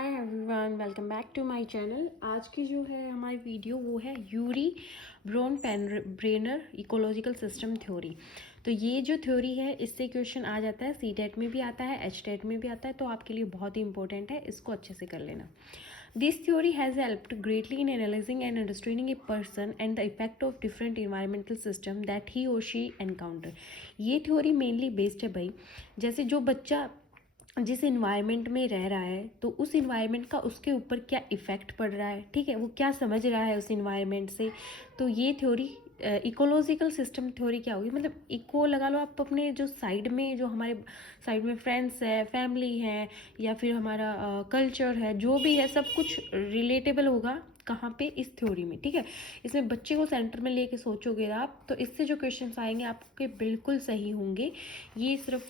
Hi everyone, welcome back to my channel. आज की जो है हमारी वीडियो वो है Urie Bronfenbrenner ecological system theory. तो ये जो थ्योरी है इससे क्वेश्चन आ जाता है, सी टेट में भी आता है, एच टेट में भी आता है, तो आपके लिए बहुत ही इंपॉर्टेंट है, इसको अच्छे से कर लेना। This theory has helped greatly in analysing and understanding a person and the effect of different environmental system that he और शी एनकाउंटर। ये थ्योरी मेनली बेस्ड है भाई, जैसे जो बच्चा जिस इन्वायरमेंट में रह रहा है तो उस इन्वायरमेंट का उसके ऊपर क्या इफ़ेक्ट पड़ रहा है, ठीक है, वो क्या समझ रहा है उस इन्वायरमेंट से। तो ये थ्योरी इकोलॉजिकल सिस्टम थ्योरी क्या होगी, मतलब इको लगा लो आप अपने जो साइड में, जो हमारे साइड में फ्रेंड्स है, फैमिली है, या फिर हमारा कल्चर है, जो भी है सब कुछ रिलेटेबल होगा कहाँ पे, इस थ्योरी में, ठीक है। इसमें बच्चे को सेंटर में लेके सोचोगे आप तो इससे जो क्वेश्चंस आएंगे आपके बिल्कुल सही होंगे। ये सिर्फ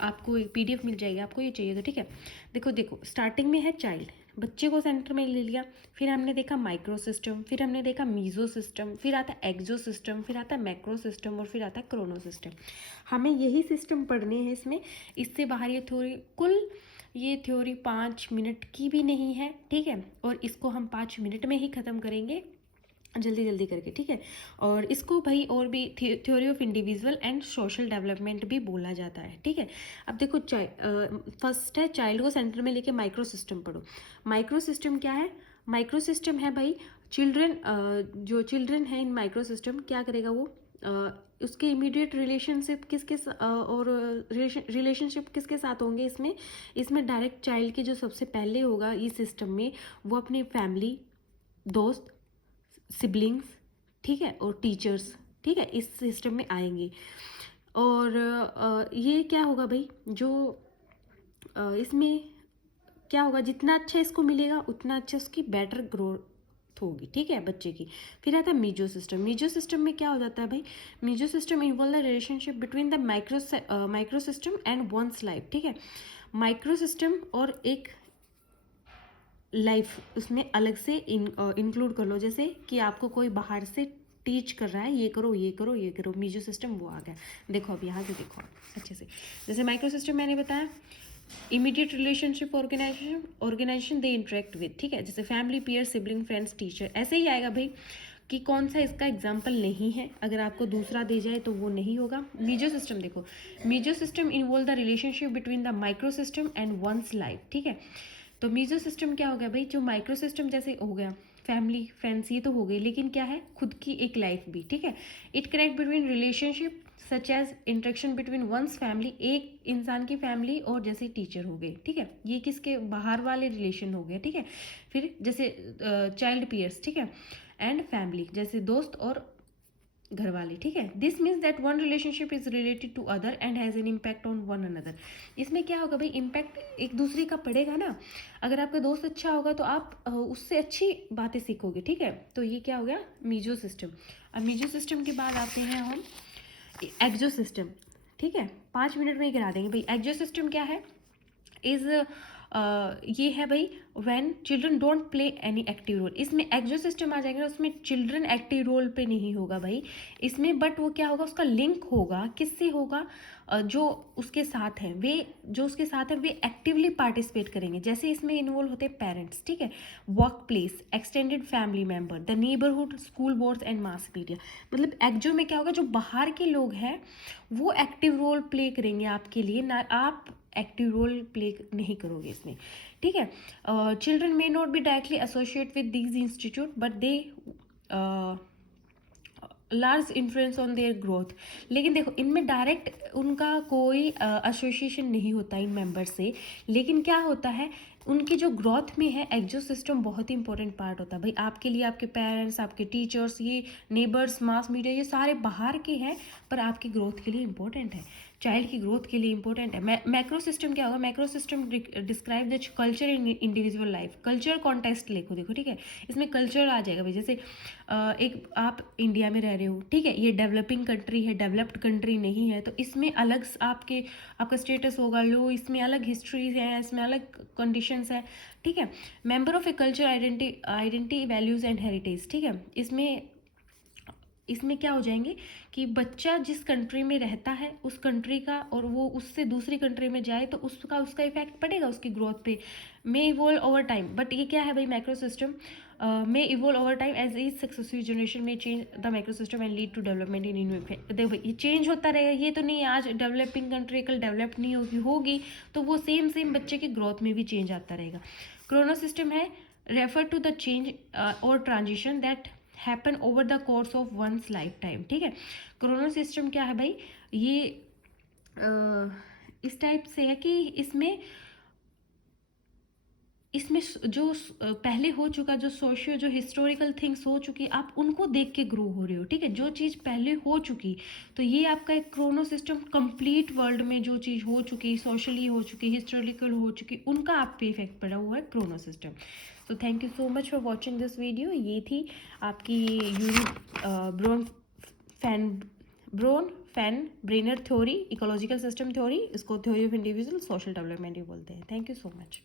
आपको एक पीडीएफ मिल जाएगी, आपको ये चाहिए तो, ठीक है। देखो देखो, स्टार्टिंग में है चाइल्ड, बच्चे को सेंटर में ले लिया, फिर हमने देखा माइक्रो सिस्टम, फिर हमने देखा मीजो सिस्टम, फिर आता है एक्सो सिस्टम, फिर आता है मैक्रो सिस्टम और फिर आता है क्रोनो सिस्टम। हमें यही सिस्टम पढ़ने हैं इसमें, इससे बाहर ये थ्योरी ये थ्योरी 5 मिनट की भी नहीं है, ठीक है, और इसको हम 5 मिनट में ही ख़त्म करेंगे जल्दी जल्दी करके, ठीक है। और इसको भाई और भी theory of individual and social development भी बोला जाता है, ठीक है। अब देखो फर्स्ट है चाइल्ड को सेंटर में लेके माइक्रो सिस्टम पढ़ो। माइक्रो सिस्टम क्या है? माइक्रो सिस्टम है भाई चिल्ड्रन, जो चिल्ड्रन है इन माइक्रो सिस्टम क्या करेगा वो, उसके इमीडिएट रिलेशनशिप किसके और रिलेशनशिप किसके साथ होंगे इसमें। इसमें डायरेक्ट चाइल्ड के जो सबसे पहले होगा इस सिस्टम में, वो अपनी फैमिली, दोस्त, सिबलिंग्स, ठीक है, और टीचर्स, ठीक है, इस सिस्टम में आएंगे। और ये क्या होगा भाई, जो इसमें क्या होगा, जितना अच्छा इसको मिलेगा उतना अच्छा उसकी बेटर ग्रोथ होगी, ठीक है, बच्चे की। फिर आता है मीजो सिस्टम। मीजो सिस्टम में क्या हो जाता है भाई, meso system involve the relationship between the micro system and one's life, ठीक है। माइक्रो सिस्टम और एक लाइफ उसमें अलग से इंक्लूड कर लो, जैसे कि आपको कोई बाहर से टीच कर रहा है, ये करो ये करो ये करो, मीजो सिस्टम वो आ गया। देखो अब यहाँ से देखो अच्छे से, जैसे माइक्रो सिस्टम मैंने बताया, immediate relationship organisation they interact with, ठीक है, जैसे family, peer, sibling, friends, teacher, ऐसे ही आएगा भाई कि कौन सा इसका एग्जाम्पल नहीं है, अगर आपको दूसरा दे जाए तो वो नहीं होगा। मीजो सिस्टम देखो, meso system involve the relationship between the micro system and one's life, ठीक है। तो मीजो सिस्टम क्या हो गया भाई, जो माइक्रो सिस्टम जैसे हो गया फैमिली, फ्रेंड्स, ये तो हो गई, लेकिन क्या है, खुद की एक लाइफ भी, ठीक है। It connect between relationship such as interaction between one's family, एक इंसान की फैमिली और जैसे टीचर हो गए, ठीक है, ये किसके बाहर वाले रिलेशन हो गए, ठीक है। फिर जैसे चाइल्ड पीयर्स, ठीक है, एंड फैमिली जैसे दोस्त और घर वाले, ठीक है। This means that one relationship is related to other and has an impact on one another. इसमें क्या होगा भाई, इम्पैक्ट एक दूसरे का पड़ेगा ना। अगर आपका दोस्त अच्छा होगा तो आप उससे अच्छी बातें सीखोगे, ठीक है। तो ये क्या हो गया, मीजो सिस्टम। अब मीजो सिस्टम के बाद आते हैं हम एक्सो सिस्टम, ठीक है, 5 मिनट में ही करा देंगे भाई। एक्सो सिस्टम क्या है, इज ये है भाई when children don't play any active role. इसमें एक्सो सिस्टम आ जाएगा, उसमें चिल्ड्रन एक्टिव रोल पे नहीं होगा भाई इसमें, बट वो क्या होगा, उसका लिंक होगा, किससे होगा, जो उसके साथ हैं, वे जो उसके साथ हैं वे एक्टिवली पार्टिसिपेट करेंगे, जैसे इसमें इन्वॉल्व होते हैं पेरेंट्स, ठीक है, work place, extended family member, the neighbourhood, school boards and mass media. मतलब एक्सो में क्या होगा, जो बाहर के लोग हैं वो एक्टिव रोल प्ले करेंगे आपके लिए, ना आप एक्टिव रोल प्ले नहीं करोगे इसमें, ठीक है। Children may not be directly associate with these institute but they large influence on their growth. लेकिन देखो इनमें डायरेक्ट उनका कोई एसोसिएशन नहीं होता इन मेंबर से, लेकिन क्या होता है, उनकी जो ग्रोथ में है एक्सो सिस्टम बहुत ही इंपॉर्टेंट पार्ट होता है भाई आपके लिए। आपके पेरेंट्स, आपके टीचर्स, ये नेबर्स, मास मीडिया, ये सारे बाहर के हैं पर आपकी ग्रोथ के लिए इंपॉर्टेंट है, चाइल्ड की ग्रोथ के लिए इंपॉर्टेंट है। मैक्रो सिस्टम क्या होगा, macro system describe the culture in individual life. Culture context लिखो, देखो, ठीक है, इसमें कल्चर आ जाएगा भाई, जैसे एक आप इंडिया में रह रहे हो, ठीक है, ये डेवलपिंग कंट्री है, डेवलप्ड कंट्री नहीं है, तो इसमें अलग आपका स्टेटस होगा लो, इसमें अलग हिस्ट्रीज है, इसमें अलग कंडीशंस है, ठीक है। Member of a culture identity values and heritage, ठीक है, इसमें इसमें क्या हो जाएंगे कि बच्चा जिस कंट्री में रहता है उस कंट्री का, और वो उससे दूसरी कंट्री में जाए तो उसका इफेक्ट पड़ेगा उसकी ग्रोथ पे, मे इवॉल्व ओवर टाइम। बट ये क्या है भाई, micro system may evolve over time as each successive generation may change the microsystem and lead to development in new effect। देखो ये चेंज होता रहेगा, ये तो नहीं आज डेवलपिंग कंट्री कल डेवलप नहीं होगी तो वो सेम बच्चे की ग्रोथ में भी चेंज आता रहेगा। क्रोनो सिस्टम है रेफर टू द चेंज और transition that happen over the course of one's life time. ठीक है, क्रोनो सिस्टम क्या है भाई, ये इस टाइप से है कि इसमें जो पहले हो चुका, जो हिस्टोरिकल थिंग्स हो चुकी, आप उनको देख के ग्रो हो रहे हो। ठीक है, जो चीज़ पहले हो चुकी, तो ये आपका एक क्रोनो सिस्टम कंप्लीट वर्ल्ड में जो चीज़ हो चुकी, सोशली हो चुकी, हिस्टोरिकल हो चुकी, उनका आप पे इफेक्ट पड़ा हुआ है क्रोनो सिस्टम। तो thank you so much for watching this video. ये थी आपकी Urie Bronfenbrenner theory, ecological system theory, इसको theory of individual social development भी बोलते हैं। Thank you so much.